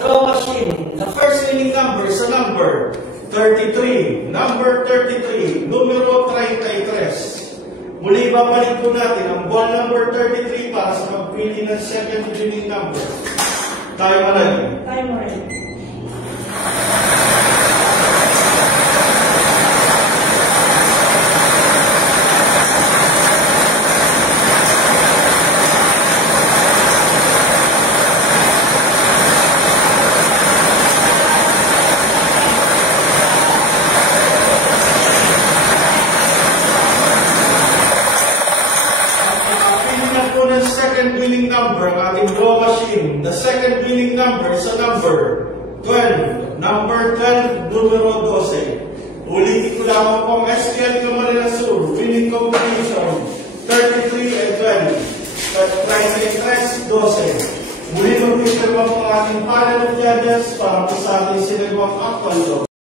draw machine. The first winning number sa number 33. Number 33, numero 33. Muli babalik po natin ang ball number 33 para sa pagpili ng second winning number. Time already. Time already. Second winning number ang ating draw machine. The second winning number sa number 12. Number 12, numero 12. Ulitin ko lamang po ang STL Camarines Sur. Winning combination 33 and 12. 33, 12. Muli mag-interview po ang ating panel of judges para po sa ating sinagawang actual